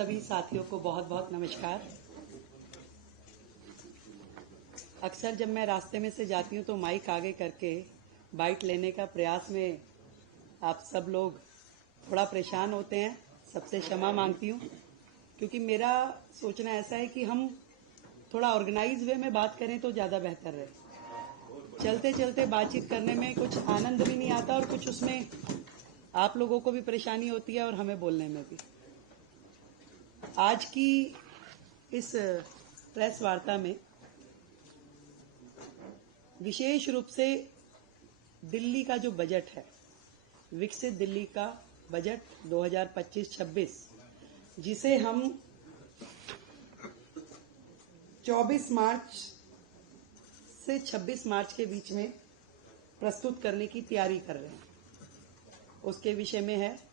सभी साथियों को बहुत बहुत नमस्कार। अक्सर जब मैं रास्ते में से जाती हूँ तो माइक आगे करके बाइट लेने का प्रयास में आप सब लोग थोड़ा परेशान होते हैं। सबसे क्षमा मांगती हूँ, क्योंकि मेरा सोचना ऐसा है कि हम थोड़ा ऑर्गेनाइज वे में बात करें तो ज़्यादा बेहतर रहे। चलते चलते बातचीत करने में कुछ आनंद भी नहीं आता और कुछ उसमें आप लोगों को भी परेशानी होती है और हमें बोलने में भी। आज की इस प्रेस वार्ता में विशेष रूप से दिल्ली का जो बजट है, विकसित दिल्ली का बजट 2025-26, जिसे हम 24 मार्च से 26 मार्च के बीच में प्रस्तुत करने की तैयारी कर रहे हैं, उसके विषय में है।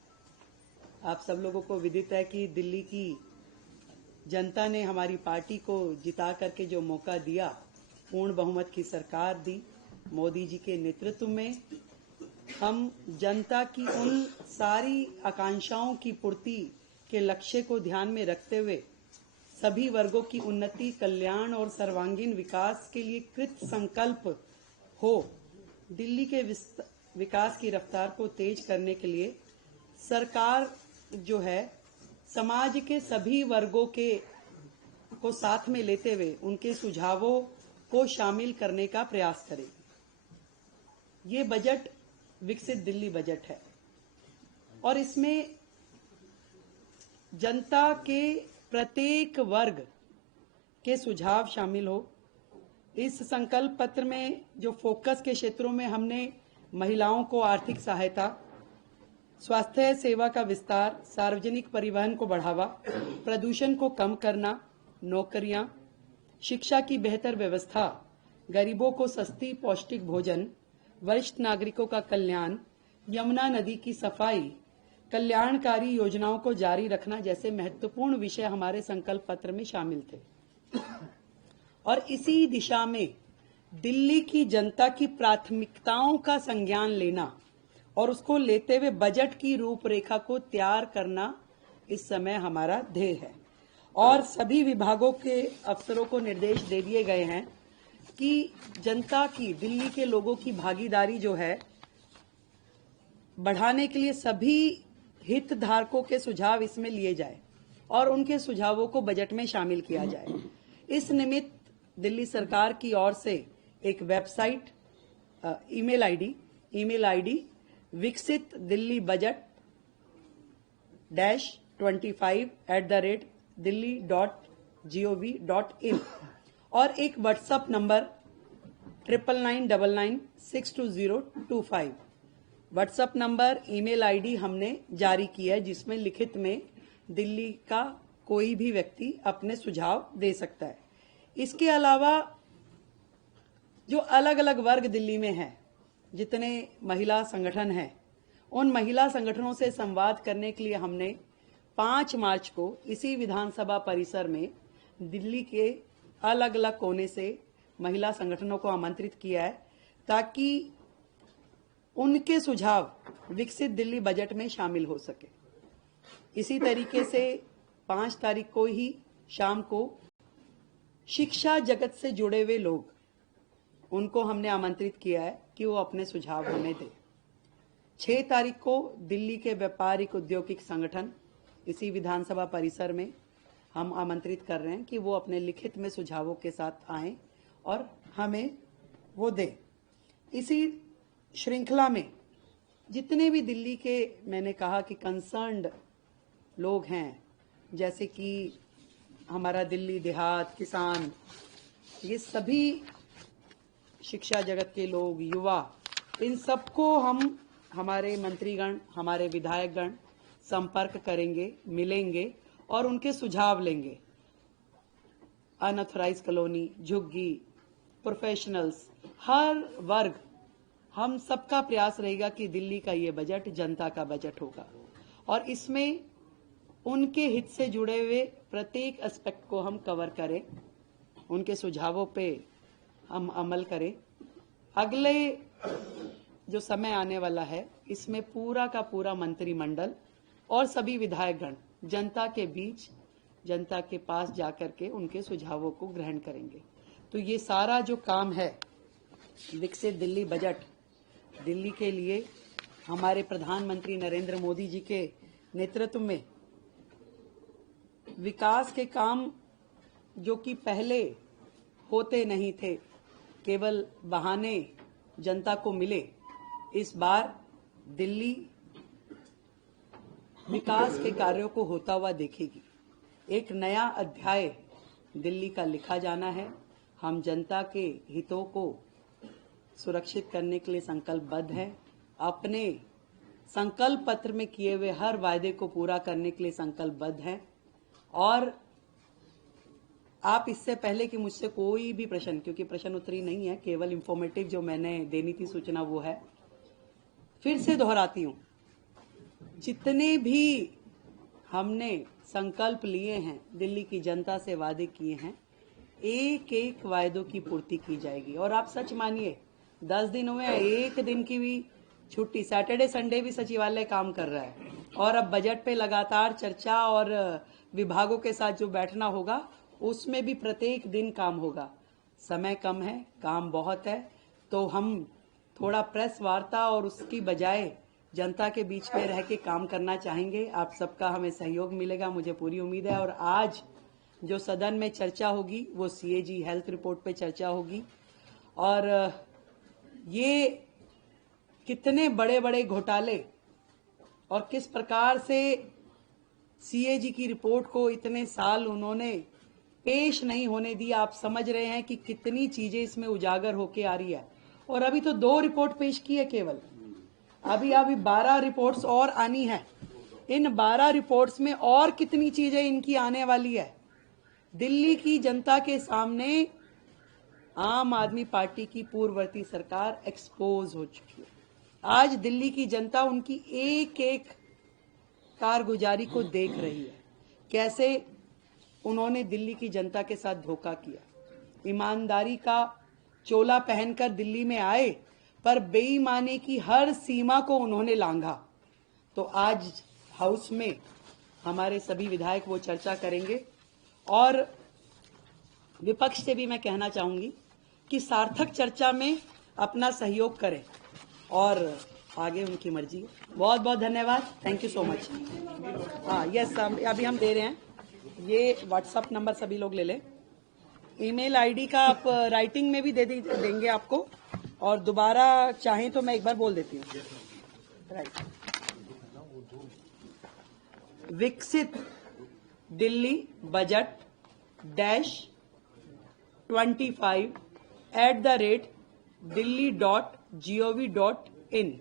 आप सब लोगों को विदित है कि दिल्ली की जनता ने हमारी पार्टी को जिता करके जो मौका दिया, पूर्ण बहुमत की सरकार दी मोदी जी के नेतृत्व में, हम जनता की उन सारी आकांक्षाओं की पूर्ति के लक्ष्य को ध्यान में रखते हुए सभी वर्गों की उन्नति, कल्याण और सर्वांगीण विकास के लिए कृत संकल्प हो दिल्ली के विकास की रफ्तार को तेज करने के लिए सरकार जो है समाज के सभी वर्गों को साथ में लेते हुए उनके सुझावों को शामिल करने का प्रयास करेगी। ये बजट विकसित दिल्ली बजट है और इसमें जनता के प्रत्येक वर्ग के सुझाव शामिल हो। इस संकल्प पत्र में जो फोकस के क्षेत्रों में हमने महिलाओं को आर्थिक सहायता, स्वास्थ्य सेवा का विस्तार, सार्वजनिक परिवहन को बढ़ावा, प्रदूषण को कम करना, नौकरियां, शिक्षा की बेहतर व्यवस्था, गरीबों को सस्ती पौष्टिक भोजन, वरिष्ठ नागरिकों का कल्याण, यमुना नदी की सफाई, कल्याणकारी योजनाओं को जारी रखना जैसे महत्वपूर्ण विषय हमारे संकल्प पत्र में शामिल थे। और इसी दिशा में दिल्ली की जनता की प्राथमिकताओं का संज्ञान लेना और उसको लेते हुए बजट की रूपरेखा को तैयार करना इस समय हमारा ध्येय है। और सभी विभागों के अफसरों को निर्देश दे दिए गए हैं कि जनता की, दिल्ली के लोगों की भागीदारी जो है बढ़ाने के लिए सभी हितधारकों के सुझाव इसमें लिए जाए और उनके सुझावों को बजट में शामिल किया जाए। इस निमित्त दिल्ली सरकार की ओर से एक वेबसाइट, ईमेल आईडी विकसित दिल्ली बजट -25@delhi.gov.in और एक WhatsApp number 9999962025 WhatsApp number, email ID हमने जारी की है, जिसमें लिखित में दिल्ली का कोई भी व्यक्ति अपने सुझाव दे सकता है। इसके अलावा जो अलग अलग वर्ग दिल्ली में हैं, जितने महिला संगठन हैं, उन महिला संगठनों से संवाद करने के लिए हमने 5 मार्च को इसी विधानसभा परिसर में दिल्ली के अलग अलग कोने से महिला संगठनों को आमंत्रित किया है, ताकि उनके सुझाव विकसित दिल्ली बजट में शामिल हो सके। इसी तरीके से 5 तारीख को ही शाम को शिक्षा जगत से जुड़े हुए लोग, उनको हमने आमंत्रित किया है कि वो अपने सुझाव हमें दें। 6 तारीख को दिल्ली के व्यापारिक औद्योगिक संगठन इसी विधानसभा परिसर में हम आमंत्रित कर रहे हैं कि वो अपने लिखित में सुझावों के साथ आएं और हमें वो दें। इसी श्रृंखला में जितने भी दिल्ली के, मैंने कहा कि कंसर्न्ड लोग हैं, जैसे कि हमारा दिल्ली देहात, किसान, ये सभी शिक्षा जगत के लोग, युवा, इन सबको हम, हमारे मंत्रीगण, हमारे विधायकगण संपर्क करेंगे, मिलेंगे और उनके सुझाव लेंगे। अनऑथराइज कॉलोनी, झुग्गी, प्रोफेशनल्स, हर वर्ग, हम सबका प्रयास रहेगा कि दिल्ली का ये बजट जनता का बजट होगा और इसमें उनके हित से जुड़े हुए प्रत्येक एस्पेक्ट को हम कवर करें, उनके सुझावों पे हम अमल करें। अगले जो समय आने वाला है, इसमें पूरा का पूरा मंत्रिमंडल और सभी विधायकगण जनता के बीच, जनता के पास जाकर के उनके सुझावों को ग्रहण करेंगे। तो ये सारा जो काम है विकसित दिल्ली बजट, दिल्ली के लिए हमारे प्रधानमंत्री नरेंद्र मोदी जी के नेतृत्व में विकास के काम जो कि पहले होते नहीं थे, केवल बहाने जनता को मिले, इस बार दिल्ली विकास के कार्यों को होता हुआ देखेगी। एक नया अध्याय दिल्ली का लिखा जाना है। हम जनता के हितों को सुरक्षित करने के लिए संकल्पबद्ध हैं। अपने संकल्प पत्र में किए हुए हर वायदे को पूरा करने के लिए संकल्पबद्ध हैं। और आप इससे पहले कि मुझसे कोई भी प्रश्न, क्योंकि प्रश्न उत्तरी नहीं है, केवल इंफॉर्मेटिव जो मैंने देनी थी सूचना वो है, फिर से दोहराती हूं, जितने भी हमने संकल्प लिए हैं, दिल्ली की जनता से वादे किए हैं, एक एक वायदों की पूर्ति की जाएगी। और आप सच मानिए 10 दिन हुए, एक दिन की भी छुट्टी, सैटरडे संडे भी सचिवालय काम कर रहा है। और अब बजट पे लगातार चर्चा और विभागों के साथ जो बैठना होगा उसमें भी प्रत्येक दिन काम होगा। समय कम है, काम बहुत है, तो हम थोड़ा प्रेस वार्ता और उसकी बजाय जनता के बीच में रह के काम करना चाहेंगे। आप सबका हमें सहयोग मिलेगा, मुझे पूरी उम्मीद है। और आज जो सदन में चर्चा होगी वो सीएजी हेल्थ रिपोर्ट पे चर्चा होगी। और ये कितने बड़े बड़े घोटाले और किस प्रकार से सीएजी की रिपोर्ट को इतने साल उन्होंने पेश नहीं होने दी, आप समझ रहे हैं कि कितनी चीजें इसमें उजागर होके आ रही है। और अभी तो 2 रिपोर्ट पेश की है केवल, अभी 12 रिपोर्ट्स और आनी है। इन 12 रिपोर्ट्स में और कितनी चीजें इनकी आने वाली है। दिल्ली की जनता के सामने आम आदमी पार्टी की पूर्ववर्ती सरकार एक्सपोज हो चुकी है। आज दिल्ली की जनता उनकी एक एक कारगुजारी को देख रही है, कैसे उन्होंने दिल्ली की जनता के साथ धोखा किया। ईमानदारी का चोला पहनकर दिल्ली में आए, पर बेईमानी की हर सीमा को उन्होंने लांघा। तो आज हाउस में हमारे सभी विधायक वो चर्चा करेंगे। और विपक्ष से भी मैं कहना चाहूंगी कि सार्थक चर्चा में अपना सहयोग करें और आगे उनकी मर्जी। बहुत बहुत धन्यवाद, थैंक यू सो मच। हाँ यस, अभी हम दे रहे हैं। ये व्हाट्सएप नंबर सभी लोग ले लें। ईमेल आईडी का आप राइटिंग में भी देंगे आपको, और दोबारा चाहें तो मैं एक बार बोल देती हूँ। राइट, विकसित दिल्ली बजट -25@delhi.gov.in।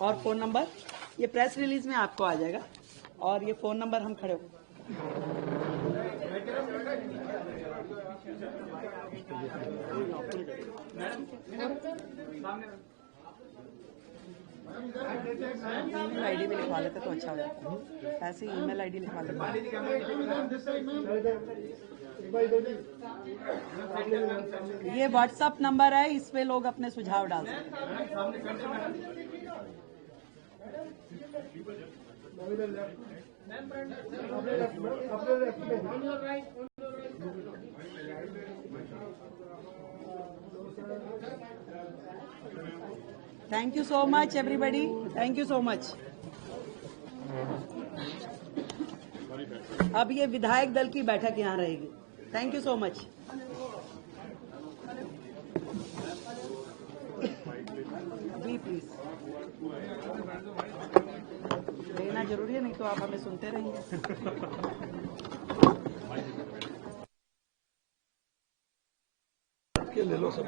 और फोन नंबर ये प्रेस रिलीज में आपको आ जाएगा। और ये फोन नंबर हम खड़े हो ईमेल आईडी भी लिखवा लेते तो अच्छा हो जाता। ऐसे ईमेल आईडी लिखवा लेते। ये व्हाट्सएप नंबर है, इस पे लोग अपने सुझाव डाल सकते हैं। Thank you so much everybody, thank you so much. अब ये विधायक दल की बैठक यहाँ रहेगी। Thank you so much. जी प्लीज लेना जरूरी है, नहीं तो आप हमें सुनते रहेंगे। ले लो सब।